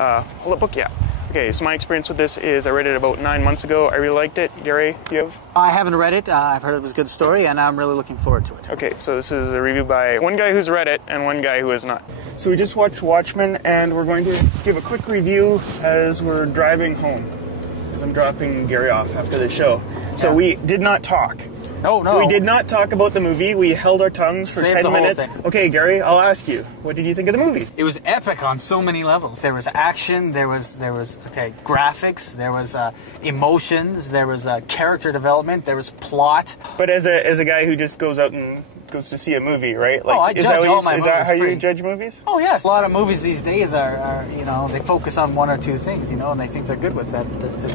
Hold up, book, yeah. Okay, so my experience with this is I read it about 9 months ago. I really liked it. Gary, you have? I haven't read it. I've heard it was a good story, and I'm really looking forward to it. Okay, so this is a review by one guy who's read it and one guy who has not. So we just watched Watchmen, and we're going to give a quick review as we're driving home, because I'm dropping Gary off after the show. So we did not talk. No. We did not talk about the movie. We held our tongues for 10 minutes. Okay, Gary, I'll ask you. What did you think of the movie? It was epic on so many levels. There was action, there was graphics, there was emotions, there was character development, there was plot. But as a guy who just goes out and goes to see a movie, right? Like, I judge all my movies. Is that how you judge movies? Oh, yes. A lot of movies these days are they focus on one or two things, and they think they're good with that,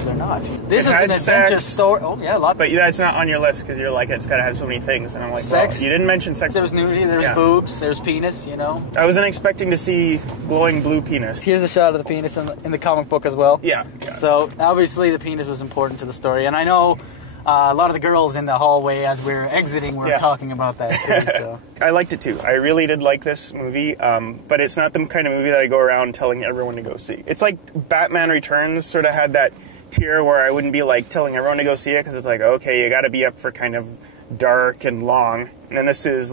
they're not. This is an adventure story. Oh, yeah, a lot. But that's not on your list because you're like, it's got to have so many things. And I'm like, sex. Well, you didn't mention sex. There was nudity, there was boobs, there was penis, I wasn't expecting to see glowing blue penis. Here's a shot of the penis in the comic book as well. Yeah. So, obviously, the penis was important to the story. And I know a lot of the girls in the hallway as we were exiting were talking about that too. So. I liked it too. I really did like this movie, but it's not the kind of movie that I go around telling everyone to go see. It's like Batman Returns sort of had that tier where I wouldn't be like telling everyone to go see it because it's like, okay, you got to be up for kind of dark and long. And then this is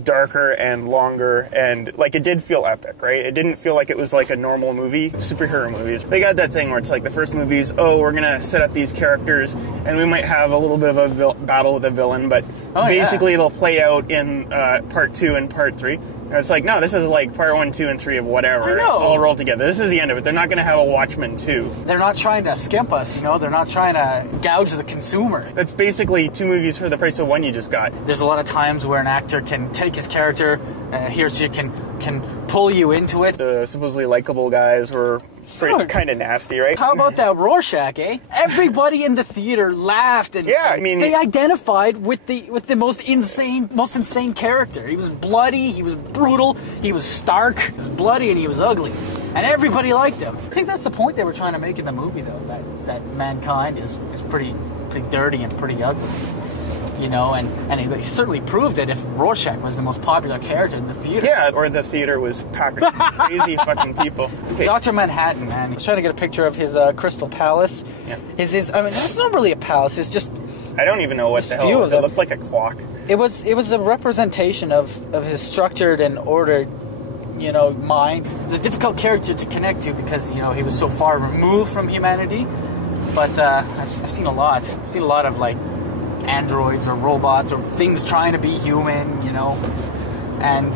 darker and longer, and like it did feel epic, right? It didn't feel like it was like a normal movie. Superhero movies, they got that thing where it's like the first movie's, we're gonna set up these characters and we might have a little bit of a battle with a villain, but basically it'll play out in part 2 and part 3. And it's like, no, this is like part 1, 2, and 3 of whatever, all rolled together. This is the end of it. They're not gonna have a Watchmen 2. They're not trying to skimp us, They're not trying to gouge the consumer. That's basically 2 movies for the price of 1 you just got. There's a lot of times where an actor can take his character, he or she can pull you into it. The supposedly likable guys were kind of nasty, right? How about that Rorschach, eh? Everybody in the theater laughed, and they identified with the most insane character. He was bloody, he was brutal, he was stark, he was bloody, and he was ugly. And everybody liked him. I think that's the point they were trying to make in the movie, though, that mankind is pretty dirty and pretty ugly. And he certainly proved it if Rorschach was the most popular character in the theater. Yeah, or the theater was packed with crazy fucking people. Okay. Dr. Manhattan, man. He's trying to get a picture of his Crystal Palace. Yeah. It's not really a palace. It's just... I don't even know what the hell it was. It looked like a clock. It was a representation of his structured and ordered, mind. It was a difficult character to connect to because, he was so far removed from humanity. But I've seen a lot. I've seen a lot of, like, androids or robots or things trying to be human, and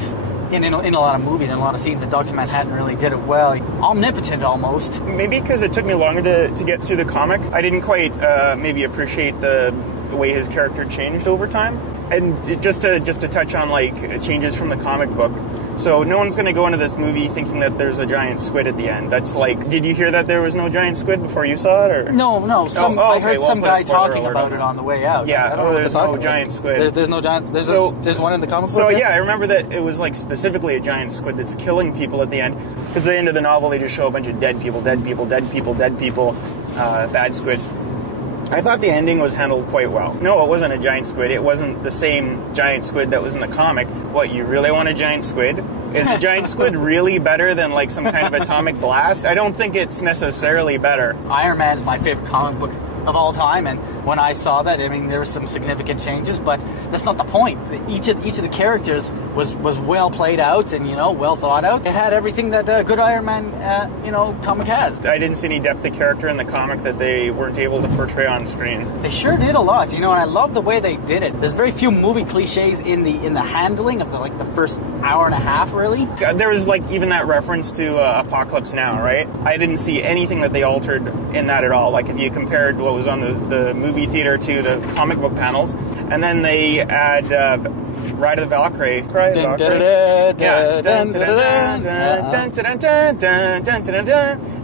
in a lot of movies and a lot of scenes that Dr. Manhattan really did it well. Omnipotent almost. Maybe because it took me longer to get through the comic. I didn't quite maybe appreciate the way his character changed over time. And just to touch on like changes from the comic book. So no one's going to go into this movie thinking that there's a giant squid at the end. That's like, did you hear that there was no giant squid before you saw it? Or no. I heard some guy talking about it on the way out. Yeah, there's no giant squid. There's no giant. There's one in the comic book. So yeah, I remember that it was like specifically a giant squid that's killing people at the end. Because at the end of the novel, they just show a bunch of dead people, bad squid. I thought the ending was handled quite well. No, it wasn't a giant squid. It wasn't the same giant squid that was in the comic. What, you really want a giant squid? Is the giant squid really better than like some kind of atomic blast? I don't think it's necessarily better. Iron Man is my favorite comic book of all time, and when I saw that, there were some significant changes, but that's not the point. Each of the characters was well played out and well thought out. It had everything that a good Iron Man comic has. I didn't see any depth of character in the comic that they weren't able to portray on screen. They sure did a lot, and I love the way they did it. There's very few movie cliches in the handling of the first hour and a half, really. There was like even that reference to Apocalypse Now, right? I didn't see anything that they altered in that at all. Like if you compared what was on the movie theater to the comic book panels, and then they add Ride of the Valkyrie.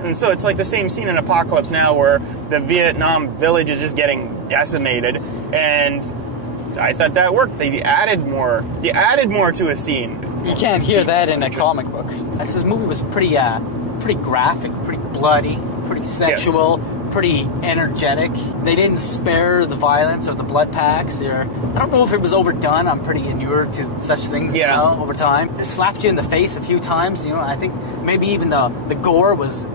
And so it's like the same scene in Apocalypse Now where the Vietnam village is just getting decimated, and I thought that worked. They added more to a scene. You can't hear that in a comic book. This movie was pretty graphic, pretty bloody, pretty sexual. Yes. Pretty energetic. They didn't spare the violence or the blood packs. I don't know if it was overdone. I'm pretty inured to such things over time. It slapped you in the face a few times. I think maybe even the gore was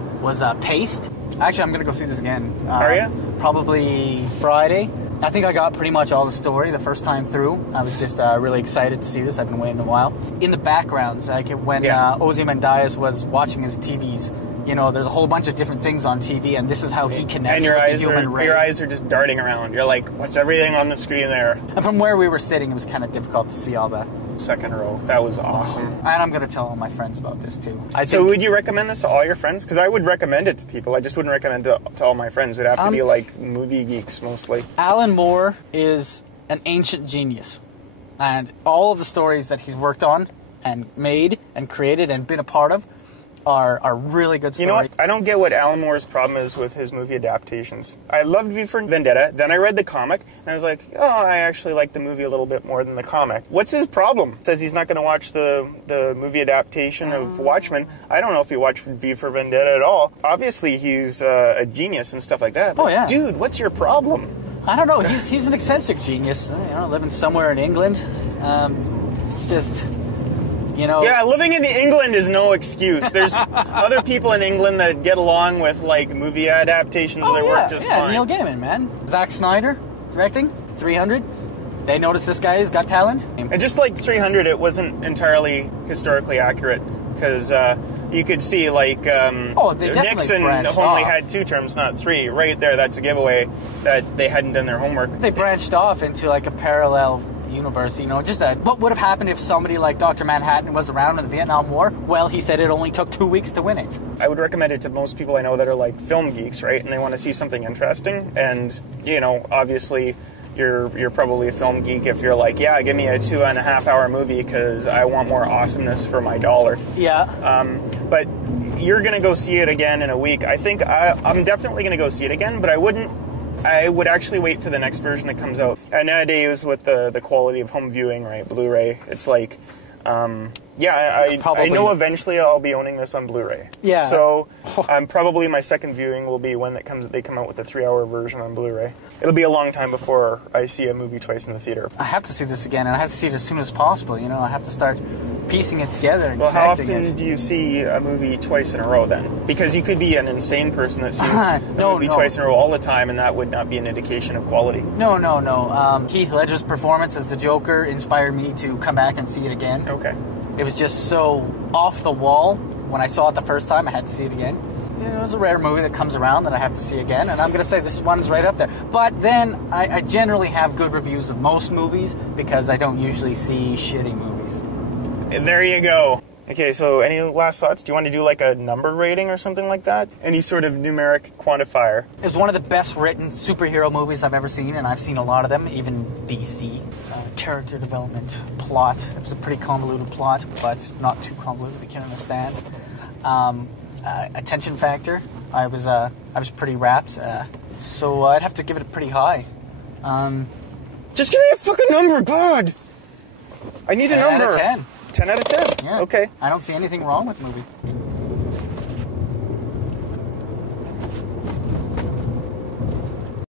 paced. Actually, I'm gonna go see this again. Are you? Probably Friday. I think I got pretty much all the story the first time through. I was just really excited to see this. I've been waiting a while. In the backgrounds, like when Ozymandias was watching his TVs, you know, there's a whole bunch of different things on TV, and this is how he connects with the human race. Your eyes are just darting around. You're like, what's everything on the screen there? And from where we were sitting, it was kind of difficult to see all that. Second row. That was awesome. And I'm going to tell all my friends about this, too. So would you recommend this to all your friends? Because I would recommend it to people. I just wouldn't recommend it to all my friends. It would have to be, like, movie geeks, mostly. Alan Moore is an ancient genius. And all of the stories that he's worked on and made and created and been a part of are really good stories. You know what? I don't get what Alan Moore's problem is with his movie adaptations. I loved V for Vendetta, then I read the comic, and I was like, oh, I actually like the movie a little bit more than the comic. What's his problem? Says he's not going to watch the movie adaptation of Watchmen. I don't know if he watched V for Vendetta at all. Obviously, he's a genius and stuff like that. But, yeah. Dude, what's your problem? I don't know. He's an eccentric genius. You know, living somewhere in England. It's just... You know, yeah, living in England is no excuse. There's other people in England that get along with, like, movie adaptations and they work just fine. Neil Gaiman, man. Zack Snyder, directing, 300. They noticed this guy's got talent. And just like 300, it wasn't entirely historically accurate, because you could see, like, Nixon only had 2 terms, not 3. Right there, that's a giveaway that they hadn't done their homework. They branched off into, like, a parallel universe, you know, just what would have happened if somebody like Dr. Manhattan was around in the Vietnam War? Well, he said it only took 2 weeks to win it. I would recommend it to most people I know that are like film geeks, right? And they want to see something interesting. And, you know, obviously you're probably a film geek if you're like, yeah, give me a 2.5 hour movie because I want more awesomeness for my dollar. Yeah. But you're going to go see it again in a week. I think I'm definitely going to go see it again, but I would actually wait for the next version that comes out. And nowadays, with the quality of home viewing, right, Blu-ray, it's like, I know eventually I'll be owning this on Blu-ray. Yeah. So probably my second viewing will be when they come out with a 3-hour version on Blu-ray. It'll be a long time before I see a movie twice in the theater. I have to see this again, and I have to see it as soon as possible. You know, I have to start piecing it together and how often do you see a movie twice in a row then? Because you could be an insane person that sees a movie twice in a row all the time, and that would not be an indication of quality. No. Heath Ledger's performance as the Joker inspired me to come back and see it again. Okay. It was just so off the wall. When I saw it the first time, I had to see it again. You know, it was a rare movie that comes around that I have to see again, and I'm going to say this one's right up there. But then I generally have good reviews of most movies because I don't usually see shitty movies. And there you go. Okay, so any last thoughts? Do you want to do like a number rating or something like that? Any sort of numeric quantifier? It was one of the best written superhero movies I've ever seen, and I've seen a lot of them, even DC. Character development, plot. It was a pretty convoluted plot, but not too convoluted, you can understand. Attention factor, I was pretty rapt, so I'd have to give it a pretty high. Just give me a fucking number, God! I need a number. 10 out of 10. 10 out of 10? Yeah. Okay. I don't see anything wrong with the movie.